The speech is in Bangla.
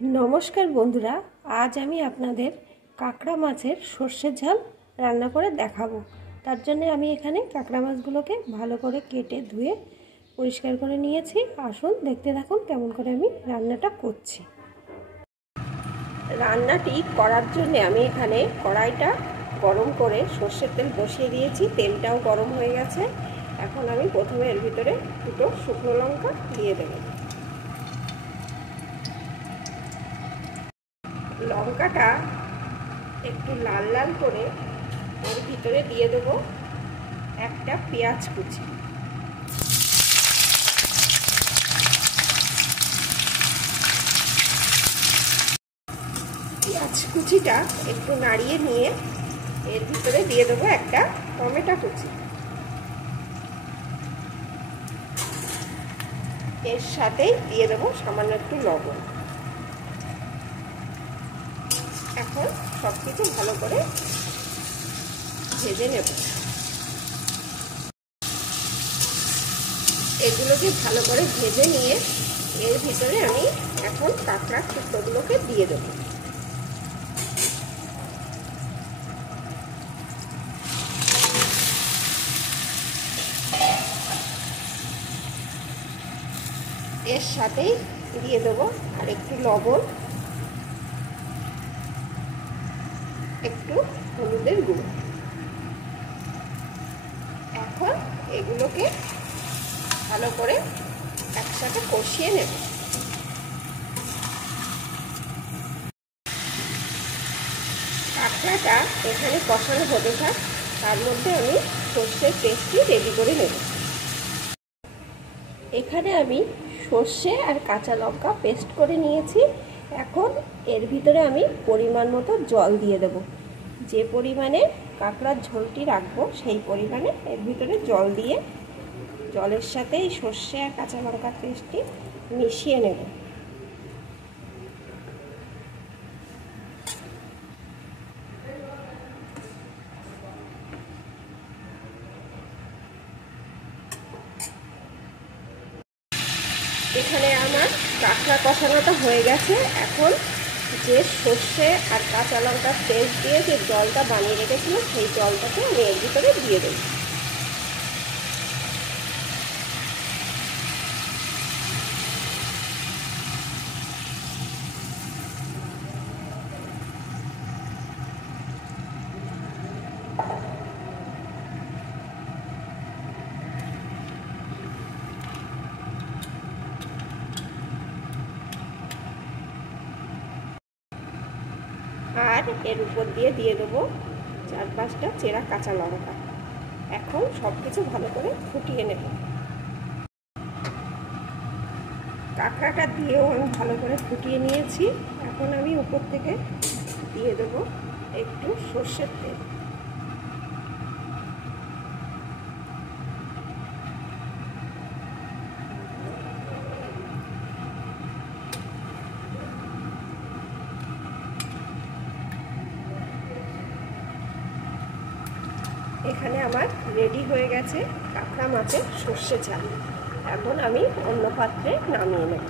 नमस्कार बंधुरा आज आमी आपनादेर काकड़ा माछेर सर्षेर झाल रान्ना करे देखाबो। तार जन्य आमी एखाने काकड़ा माछगुलोके भालो करे केटे धुए परिष्कार करे नियेछि। आसुन देखते थाकुन केमन करे आमी रान्नाटा करछि। रान्नाटी करार जन्य आमी एखाने कड़ाईटा गरम करे सर्षेर तेल बसिए दिएछि। तेलटाओ गरम हये गेছে। এখন আমি প্রথমে এর ভিতরে দুটো শুকনো লঙ্কা দিয়ে দেব। লঙ্কাটা একটু লাল লাল করে এর ভিতরে দিয়ে দেব একটা পেঁয়াজ কুচি। পেঁয়াজ কুচিটা একটু নাড়িয়ে নিয়ে এর ভিতরে দিয়ে দেব একটা টমেটো কুচি। এর সাথে দিয়ে দেব সামান্য একটু লবণ। এখন সবকিছু ভালো করে ভেজে নেব। এগুলোকে ভালো করে ভেজে নিয়ে এর ভিতরে আমি এখন কাঁকড়ার টুকরোগুলোকে দিয়ে দেব। এর সাথে দিয়ে দেব আর একটু লবণ, একটু হলুদের গুঁড়ো। এখন এগুলোকে ভালো করে একসাথে কষিয়ে নেব। কাঁকড়াটা এখানে কষানো হতে থাক, তার মধ্যে আমি সর্ষের পেস্টটি রেডি করে নেব। এখানে আমি সর্ষে আর কাঁচা লঙ্কা পেস্ট করে নিয়েছি। এখন এর ভিতরে আমি পরিমাণ মতো জল দিয়ে দেব। যে পরিমাণে কাঁকড়ার ঝোলটি রাখবো সেই পরিমাণে এর ভিতরে জল দিয়ে জলের সাথে এই সর্ষে আর কাঁচা লঙ্কার পেস্টটি মিশিয়ে নেব। এখানে আমার কাঁকড়া কষানোটা হয়ে গেছে। এখন যে সর্ষে আর কাঁচা লঙ্কার পেস্ট দিয়ে যে জলটা বানিয়ে রেখেছিলাম সেই জলটাকে আমি এর ভিতরে দিয়ে দেব। আর এর উপর দিয়ে দেবো 4-5টা চেরা কাঁচা লঙ্কা। এখন সব কিছু ভালো করে ফুটিয়ে নেব। কাঁকড়াটা দিয়েও আমি ভালো করে ফুটিয়ে নিয়েছি। এখন আমি উপর থেকে দিয়ে দেবো একটু সর্ষের তেল। এখানে আমার রেডি হয়ে গেছে কাঁকড়া মাছের সর্ষে ঝাল। এখন আমি অন্য পাত্রে নামিয়ে নেব।